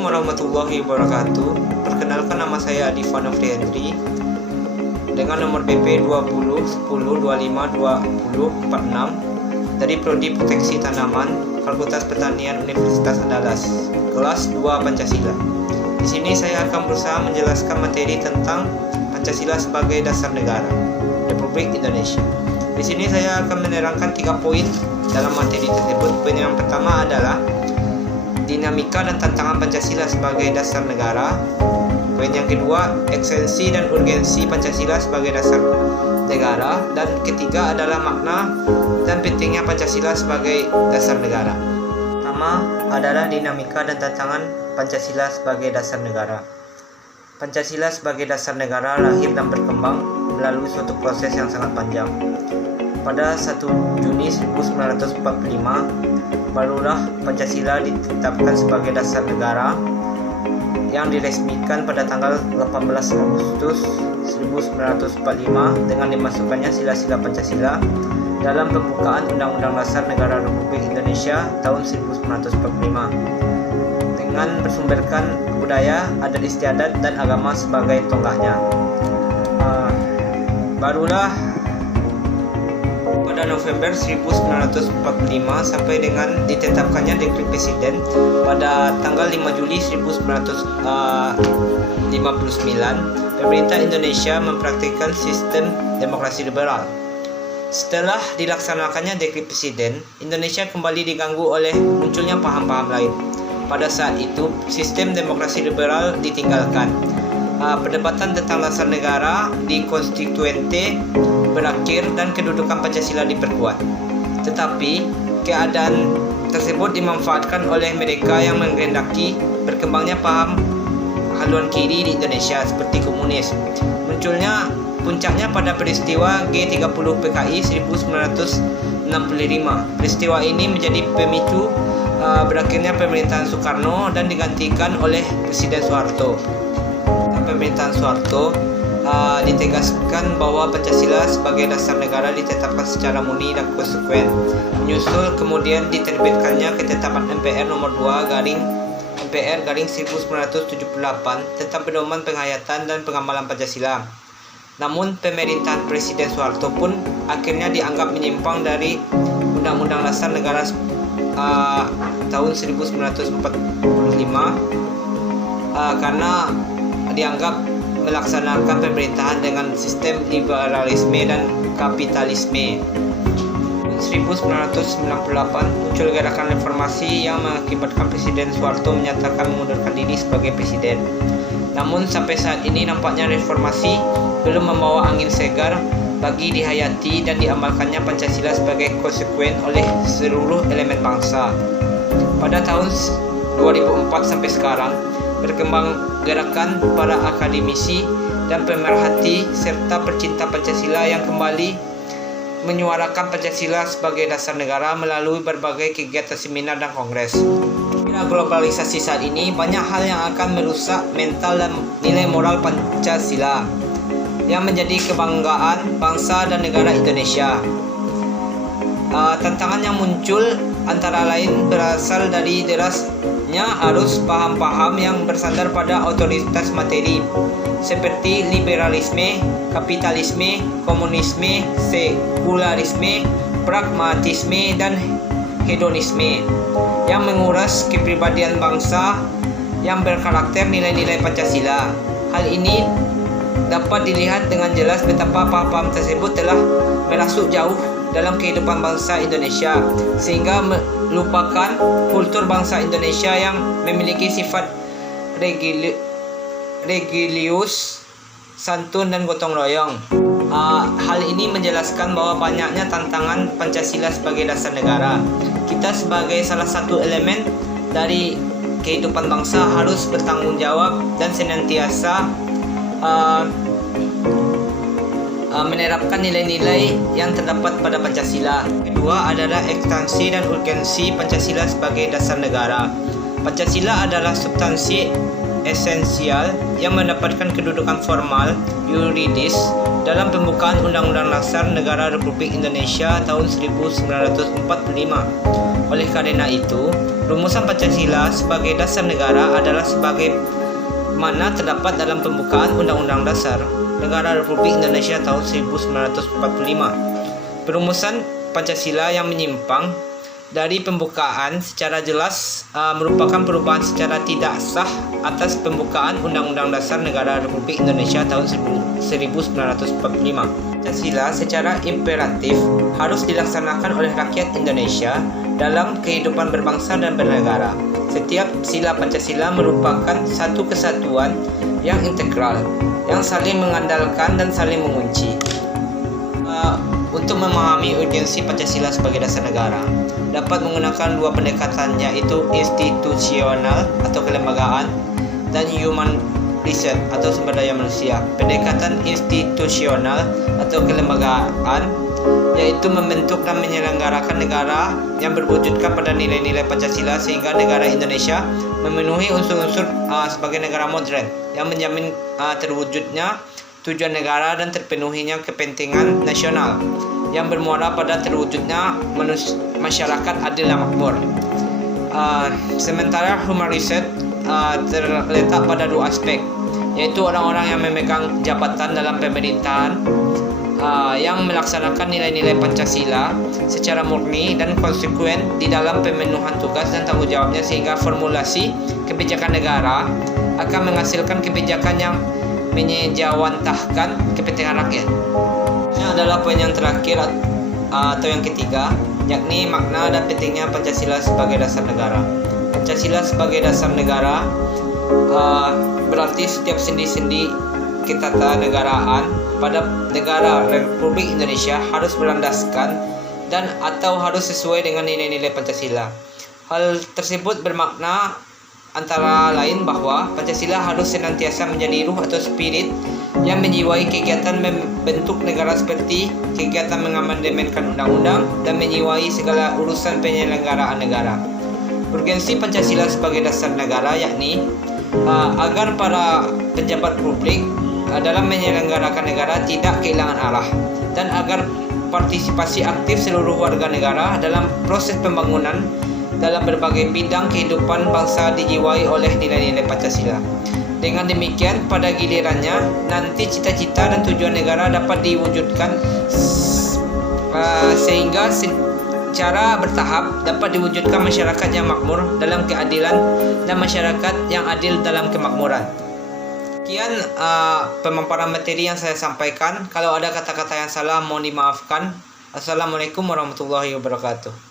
Assalamualaikum warahmatullahi wabarakatuh. Perkenalkan, nama saya Adifan Afrihendri dengan nomor BP 20 10 25 20 46 dari Prodi Proteksi Tanaman, Fakultas Pertanian Universitas Andalas, kelas 2 Pancasila. Di sini saya akan berusaha menjelaskan materi tentang Pancasila sebagai dasar negara Republik Indonesia. Di sini saya akan menerangkan 3 poin dalam materi tersebut. Poin yang pertama adalah dinamika dan tantangan Pancasila sebagai dasar negara. Poin yang kedua, esensi dan urgensi Pancasila sebagai dasar negara. Dan ketiga adalah makna dan pentingnya Pancasila sebagai dasar negara. Pertama adalah dinamika dan tantangan Pancasila sebagai dasar negara. Pancasila sebagai dasar negara lahir dan berkembang melalui suatu proses yang sangat panjang. Pada 1 Juni 1945, barulah Pancasila ditetapkan sebagai dasar negara yang diresmikan pada tanggal 18 Agustus 1945 dengan dimasukkannya sila-sila Pancasila dalam pembukaan Undang-Undang Dasar Negara Republik Indonesia tahun 1945 dengan bersumberkan budaya, adat istiadat, dan agama sebagai tonggaknya. Barulah pada November 1945 sampai dengan ditetapkannya Dekret Presiden pada tanggal 5 Juli 1959, pemerintah Indonesia mempraktikkan sistem demokrasi liberal. Setelah dilaksanakannya Dekret Presiden, Indonesia kembali diganggu oleh munculnya paham-paham lain. Pada saat itu, sistem demokrasi liberal ditinggalkan. Perdebatan tentang dasar negara di konstituente berakhir dan kedudukan Pancasila diperkuat. Tetapi keadaan tersebut dimanfaatkan oleh mereka yang menghendaki berkembangnya paham haluan kiri di Indonesia seperti komunis. Puncaknya pada peristiwa G30 PKI 1965. Peristiwa ini menjadi pemicu berakhirnya pemerintahan Soekarno dan digantikan oleh Presiden Soeharto. Pemerintahan Soeharto ditegaskan bahwa Pancasila sebagai dasar negara ditetapkan secara murni dan konsekuen. Menyusul kemudian diterbitkannya Ketetapan MPR nomor 2 MPR 1978 tentang pedoman penghayatan dan pengamalan Pancasila. Namun pemerintahan Presiden Soeharto pun akhirnya dianggap menyimpang dari Undang-Undang Dasar Negara tahun 1945 karena dianggap melaksanakan pemerintahan dengan sistem liberalisme dan kapitalisme. 1998 muncul gerakan reformasi yang mengakibatkan Presiden Soeharto menyatakan mengundurkan diri sebagai presiden. Namun sampai saat ini nampaknya reformasi belum membawa angin segar bagi dihayati dan diamalkannya Pancasila sebagai konsekuen oleh seluruh elemen bangsa. Pada tahun 2004 sampai sekarang, berkembang gerakan para akademisi dan pemerhati serta pecinta Pancasila yang kembali menyuarakan Pancasila sebagai dasar negara melalui berbagai kegiatan seminar dan kongres. Era globalisasi saat ini banyak hal yang akan merusak mental dan nilai moral Pancasila yang menjadi kebanggaan bangsa dan negara Indonesia. Tantangan yang muncul antara lain berasal dari derasnya arus paham-paham yang bersandar pada otoritas materi seperti liberalisme, kapitalisme, komunisme, sekularisme, pragmatisme, dan hedonisme yang menguras kepribadian bangsa yang berkarakter nilai-nilai Pancasila. Hal ini dapat dilihat dengan jelas betapa paham-paham tersebut telah merasuk jauh dalam kehidupan bangsa Indonesia sehingga melupakan kultur bangsa Indonesia yang memiliki sifat religius, santun, dan gotong royong. Hal ini menjelaskan bahwa banyaknya tantangan Pancasila sebagai dasar negara. Kita sebagai salah satu elemen dari kehidupan bangsa harus bertanggung jawab dan senantiasa menerapkan nilai-nilai yang terdapat pada Pancasila. Kedua adalah ekstensi dan urgensi Pancasila sebagai dasar negara. Pancasila adalah substansi esensial yang mendapatkan kedudukan formal yuridis dalam pembukaan Undang-Undang Dasar Negara Republik Indonesia tahun 1945. Oleh karena itu, rumusan Pancasila sebagai dasar negara adalah sebagai mana terdapat dalam pembukaan Undang-Undang Dasar Negara Republik Indonesia tahun 1945. Perumusan Pancasila yang menyimpang dari pembukaan secara jelas merupakan perubahan secara tidak sah atas pembukaan Undang-Undang Dasar Negara Republik Indonesia tahun 1945. Pancasila secara imperatif harus dilaksanakan oleh rakyat Indonesia dalam kehidupan berbangsa dan bernegara. Setiap sila Pancasila merupakan satu kesatuan yang integral, yang saling mengandalkan dan saling mengunci. Untuk memahami urgensi Pancasila sebagai dasar negara, dapat menggunakan dua pendekatan, yaitu institusional atau kelembagaan dan human resource atau sumber daya manusia. Pendekatan institusional atau kelembagaan yaitu membentuk dan menyelenggarakan negara yang berwujudkan pada nilai-nilai Pancasila sehingga negara Indonesia memenuhi unsur-unsur sebagai negara modern yang menjamin terwujudnya tujuan negara dan terpenuhinya kepentingan nasional yang bermuara pada terwujudnya masyarakat adil dan makmur. Sementara human resource terletak pada dua aspek, yaitu orang-orang yang memegang jabatan dalam pemerintahan yang melaksanakan nilai-nilai Pancasila secara murni dan konsekuen di dalam pemenuhan tugas dan tanggung jawabnya, sehingga formulasi kebijakan negara akan menghasilkan kebijakan yang menyejawantahkan kepentingan rakyat. Ini adalah poin yang terakhir atau yang ketiga, yakni makna dan pentingnya Pancasila sebagai dasar negara. Pancasila sebagai dasar negara berarti setiap sendi-sendi ketatanegaraan pada negara Republik Indonesia harus berlandaskan dan atau harus sesuai dengan nilai-nilai Pancasila. Hal tersebut bermakna antara lain bahwa Pancasila harus senantiasa menjadi ruh atau spirit yang menjiwai kegiatan membentuk negara seperti kegiatan mengamandemenkan undang-undang dan menjiwai segala urusan penyelenggaraan negara. Urgensi Pancasila sebagai dasar negara yakni agar para pejabat publik dalam menyelenggarakan negara tidak kehilangan arah, dan agar partisipasi aktif seluruh warga negara dalam proses pembangunan dalam berbagai bidang kehidupan bangsa dijiwai oleh nilai-nilai Pancasila. Dengan demikian, pada gilirannya nanti cita-cita dan tujuan negara dapat diwujudkan sehingga secara bertahap dapat diwujudkan masyarakat yang makmur dalam keadilan dan masyarakat yang adil dalam kemakmuran. Sekian pemaparan materi yang saya sampaikan. Kalau ada kata-kata yang salah mohon dimaafkan. Assalamualaikum warahmatullahi wabarakatuh.